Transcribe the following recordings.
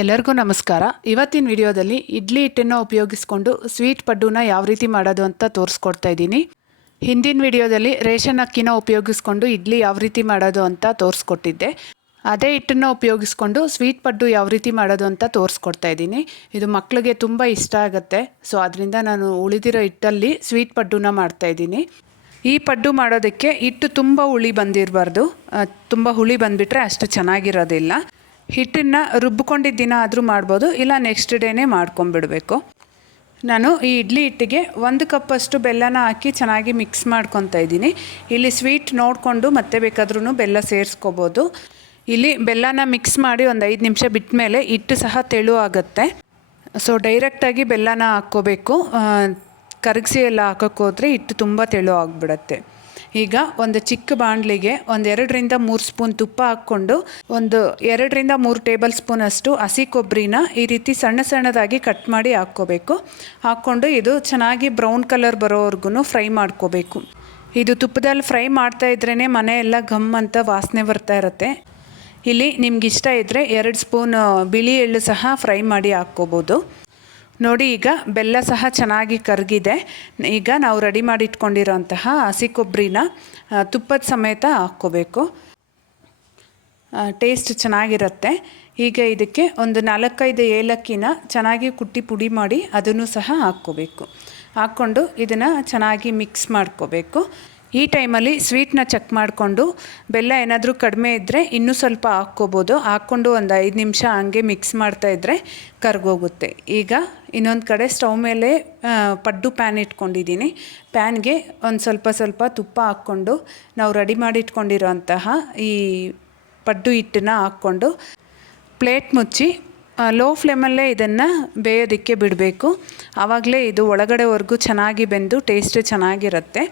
ಎಲ್ಲರಿಗೂ ನಮಸ್ಕಾರ. ಇವತ್ತಿನ ವಿಡಿಯೋದಲ್ಲಿ ಇಡ್ಲಿ ಹಿಟ್ಟನ್ನು ಉಪಯೋಗಿಸಿಕೊಂಡು ಸ್ವೀಟ್ ಪಡ್ಡುನ ಯಾವ ರೀತಿ ಮಾಡೋದು ಅಂತ ತೋರಿಸ್ಕೊಡ್ತಾ ಇದ್ದೀನಿ. ಹಿಂದಿನ ವಿಡಿಯೋದಲ್ಲಿ ರೇಷನ್ ಅಕ್ಕಿನ ಉಪಯೋಗಿಸ್ಕೊಂಡು ಇಡ್ಲಿ ಯಾವ ರೀತಿ ಮಾಡೋದು ಅಂತ ತೋರಿಸ್ಕೊಟ್ಟಿದ್ದೆ. ಅದೇ ಹಿಟ್ಟನ್ನು ಉಪಯೋಗಿಸ್ಕೊಂಡು ಸ್ವೀಟ್ ಪಡ್ಡು ಯಾವ ರೀತಿ ಮಾಡೋದು ಅಂತ ತೋರಿಸ್ಕೊಡ್ತಾ ಇದ್ದೀನಿ. ಇದು ಮಕ್ಕಳಿಗೆ ತುಂಬ ಇಷ್ಟ ಆಗುತ್ತೆ. ಸೊ ಅದರಿಂದ ನಾನು ಉಳಿದಿರೋ ಹಿಟ್ಟಲ್ಲಿ ಸ್ವೀಟ್ ಪಡ್ಡುನ ಮಾಡ್ತಾಯಿದ್ದೀನಿ. ಈ ಪಡ್ಡು ಮಾಡೋದಕ್ಕೆ ಹಿಟ್ಟು ತುಂಬ ಹುಳಿ ಬಂದಿರಬಾರ್ದು. ತುಂಬ ಹುಳಿ ಬಂದುಬಿಟ್ರೆ ಅಷ್ಟು ಚೆನ್ನಾಗಿರೋದಿಲ್ಲ. ಹಿಟ್ಟನ್ನು ರುಬ್ಬಿಕೊಂಡಿದ್ದ ದಿನ ಆದರೂ ಮಾಡ್ಬೋದು, ಇಲ್ಲ ನೆಕ್ಸ್ಟ್ ಡೇನೇ ಮಾಡ್ಕೊಂಬಿಡಬೇಕು. ನಾನು ಈ ಇಡ್ಲಿ ಹಿಟ್ಟಿಗೆ 1 ಕಪ್ಪಷ್ಟು ಬೆಲ್ಲನ ಹಾಕಿ ಚೆನ್ನಾಗಿ ಮಿಕ್ಸ್ ಮಾಡ್ಕೊತಾ ಇದ್ದೀನಿ. ಇಲ್ಲಿ ಸ್ವೀಟ್ ನೋಡಿಕೊಂಡು ಮತ್ತೆ ಬೇಕಾದ್ರೂ ಬೆಲ್ಲ ಸೇರಿಸ್ಕೋಬೋದು. ಇಲ್ಲಿ ಬೆಲ್ಲನ ಮಿಕ್ಸ್ ಮಾಡಿ ಒಂದು 5 ನಿಮಿಷ ಬಿಟ್ಟ ಮೇಲೆ ಹಿಟ್ಟು ಸಹ ತೆಳು ಆಗುತ್ತೆ. ಸೊ ಡೈರೆಕ್ಟಾಗಿ ಬೆಲ್ಲನ ಹಾಕ್ಕೋಬೇಕು. ಕರಗಿಸಿ ಎಲ್ಲ ಹಾಕೋಕ್ಕೋದ್ರೆ ಹಿಟ್ಟು ತುಂಬ ತೆಳು ಆಗಿಬಿಡುತ್ತೆ. ಈಗ ಒಂದು ಚಿಕ್ಕ ಬಾಣಲಿಗೆ 2 ರಿಂದ 3 ಸ್ಪೂನ್ ತುಪ್ಪ ಹಾಕ್ಕೊಂಡು 2 ರಿಂದ 3 ಟೇಬಲ್ ಸ್ಪೂನ್ ಅಷ್ಟು ಹಸಿ ಕೊಬ್ಬರಿನ ಈ ರೀತಿ ಸಣ್ಣ ಸಣ್ಣದಾಗಿ ಕಟ್ ಮಾಡಿ ಹಾಕ್ಕೋಬೇಕು. ಹಾಕ್ಕೊಂಡು ಇದು ಚೆನ್ನಾಗಿ ಬ್ರೌನ್ ಕಲರ್ ಬರೋವರೆಗೂ ಫ್ರೈ ಮಾಡ್ಕೋಬೇಕು. ಇದು ತುಪ್ಪದಲ್ಲಿ ಫ್ರೈ ಮಾಡ್ತಾ ಇದ್ರೇ ಮನೆಯೆಲ್ಲ ಘಮ್ ಅಂತ ವಾಸನೆ ಬರ್ತಾ ಇರುತ್ತೆ. ಇಲ್ಲಿ ನಿಮ್ಗೆ ಇಷ್ಟ ಇದ್ದರೆ 2 ಸ್ಪೂನ್ ಬಿಳಿ ಎಳ್ಳು ಸಹ ಫ್ರೈ ಮಾಡಿ ಹಾಕ್ಕೋಬೋದು. ನೋಡಿ, ಈಗ ಬೆಲ್ಲ ಸಹ ಚೆನ್ನಾಗಿ ಕರಗಿದೆ. ಈಗ ನಾವು ರೆಡಿ ಮಾಡಿ ಇಟ್ಕೊಂಡಿರೋಂತಹ ಹಸಿ ಕೊಬ್ಬರಿನ ತುಪ್ಪದ ಸಮೇತ ಹಾಕ್ಕೋಬೇಕು. ಟೇಸ್ಟ್ ಚೆನ್ನಾಗಿರುತ್ತೆ. ಈಗ ಇದಕ್ಕೆ ಒಂದು 4-5 ಏಲಕ್ಕಿನ ಚೆನ್ನಾಗಿ ಕುಟ್ಟಿ ಪುಡಿ ಮಾಡಿ ಅದನ್ನು ಸಹ ಹಾಕ್ಕೋಬೇಕು. ಹಾಕ್ಕೊಂಡು ಇದನ್ನು ಚೆನ್ನಾಗಿ ಮಿಕ್ಸ್ ಮಾಡ್ಕೋಬೇಕು. ಈ ಟೈಮಲ್ಲಿ ಸ್ವೀಟ್ನ ಚೆಕ್ ಮಾಡಿಕೊಂಡು ಬೆಲ್ಲ ಏನಾದರೂ ಕಡಿಮೆ ಇದ್ದರೆ ಇನ್ನೂ ಸ್ವಲ್ಪ ಹಾಕ್ಕೋಬೋದು. ಹಾಕ್ಕೊಂಡು ಒಂದು 5 ನಿಮಿಷ ಹಂಗೆ ಮಿಕ್ಸ್ ಮಾಡ್ತಾಯಿದ್ರೆ ಕರಗೋಗುತ್ತೆ. ಈಗ ಇನ್ನೊಂದು ಕಡೆ ಸ್ಟವ್ ಮೇಲೆ ಪಡ್ಡು ಪ್ಯಾನ್ ಇಟ್ಕೊಂಡಿದ್ದೀನಿ. ಪ್ಯಾನ್ಗೆ ಒಂದು ಸ್ವಲ್ಪ ತುಪ್ಪ ಹಾಕ್ಕೊಂಡು ನಾವು ರೆಡಿ ಮಾಡಿ ಇಟ್ಕೊಂಡಿರೋಂತಹ ಈ ಪಡ್ಡು ಹಿಟ್ಟನ್ನು ಹಾಕ್ಕೊಂಡು ಪ್ಲೇಟ್ ಮುಚ್ಚಿ ಲೋ ಫ್ಲೇಮಲ್ಲೇ ಇದನ್ನು ಬೇಯೋದಕ್ಕೆ ಬಿಡಬೇಕು. ಆವಾಗಲೇ ಇದು ಒಳಗಡೆವರೆಗೂ ಚೆನ್ನಾಗಿ ಬೆಂದು ಟೇಸ್ಟ್ ಚೆನ್ನಾಗಿರುತ್ತೆ.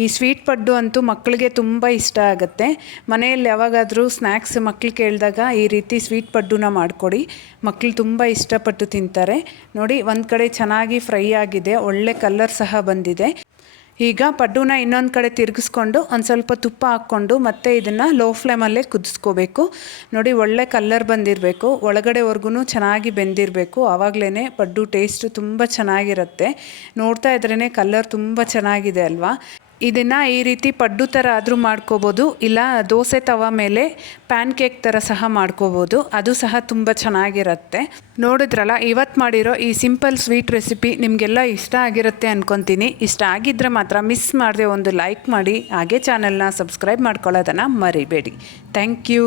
ಈ ಸ್ವೀಟ್ ಪಡ್ಡು ಅಂತೂ ಮಕ್ಕಳಿಗೆ ತುಂಬ ಇಷ್ಟ ಆಗುತ್ತೆ. ಮನೆಯಲ್ಲಿ ಯಾವಾಗಾದರೂ ಸ್ನ್ಯಾಕ್ಸ್ ಮಕ್ಕಳು ಕೇಳಿದಾಗ ಈ ರೀತಿ ಸ್ವೀಟ್ ಪಡ್ಡುನ ಮಾಡಿಕೊಡಿ. ಮಕ್ಕಳು ತುಂಬ ಇಷ್ಟಪಟ್ಟು ತಿಂತಾರೆ. ನೋಡಿ, ಒಂದು ಕಡೆ ಚೆನ್ನಾಗಿ ಫ್ರೈ ಆಗಿದೆ, ಒಳ್ಳೆ ಕಲರ್ ಸಹ ಬಂದಿದೆ. ಈಗ ಪಡ್ಡುನ ಇನ್ನೊಂದು ಕಡೆ ತಿರುಗಿಸ್ಕೊಂಡು ಒಂದು ಸ್ವಲ್ಪ ತುಪ್ಪ ಹಾಕ್ಕೊಂಡು ಮತ್ತೆ ಇದನ್ನು ಲೋ ಫ್ಲೇಮಲ್ಲೇ ಕುದಿಸ್ಕೋಬೇಕು. ನೋಡಿ, ಒಳ್ಳೆ ಕಲ್ಲರ್ ಬಂದಿರಬೇಕು, ಒಳಗಡೆವರೆಗೂ ಚೆನ್ನಾಗಿ ಬೆಂದಿರಬೇಕು. ಆವಾಗಲೇ ಪಡ್ಡು ಟೇಸ್ಟು ತುಂಬ ಚೆನ್ನಾಗಿರುತ್ತೆ. ನೋಡ್ತಾ ಇದ್ರೇ ಕಲ್ಲರ್ ತುಂಬ ಚೆನ್ನಾಗಿದೆ ಅಲ್ವಾ. ಇದನ್ನು ಈ ರೀತಿ ಪಡ್ಡು ಥರ ಆದರೂ ಮಾಡ್ಕೋಬೋದು, ಇಲ್ಲ ದೋಸೆ ತವ ಮೇಲೆ ಪ್ಯಾನ್ ಕೇಕ್ ಥರ ಸಹ ಮಾಡ್ಕೋಬೋದು. ಅದು ಸಹ ತುಂಬ ಚೆನ್ನಾಗಿರುತ್ತೆ. ನೋಡಿದ್ರಲ್ಲ, ಇವತ್ತು ಮಾಡಿರೋ ಈ ಸಿಂಪಲ್ ಸ್ವೀಟ್ ರೆಸಿಪಿ ನಿಮಗೆಲ್ಲ ಇಷ್ಟ ಆಗಿರುತ್ತೆ ಅಂದ್ಕೊತೀನಿ. ಇಷ್ಟ ಆಗಿದ್ದರೆ ಮಾತ್ರ ಮಿಸ್ ಮಾಡದೆ ಒಂದು ಲೈಕ್ ಮಾಡಿ, ಹಾಗೆ ಚಾನಲ್ನ ಸಬ್ಸ್ಕ್ರೈಬ್ ಮಾಡ್ಕೊಳ್ಳೋದನ್ನು ಮರಿಬೇಡಿ. Thank you.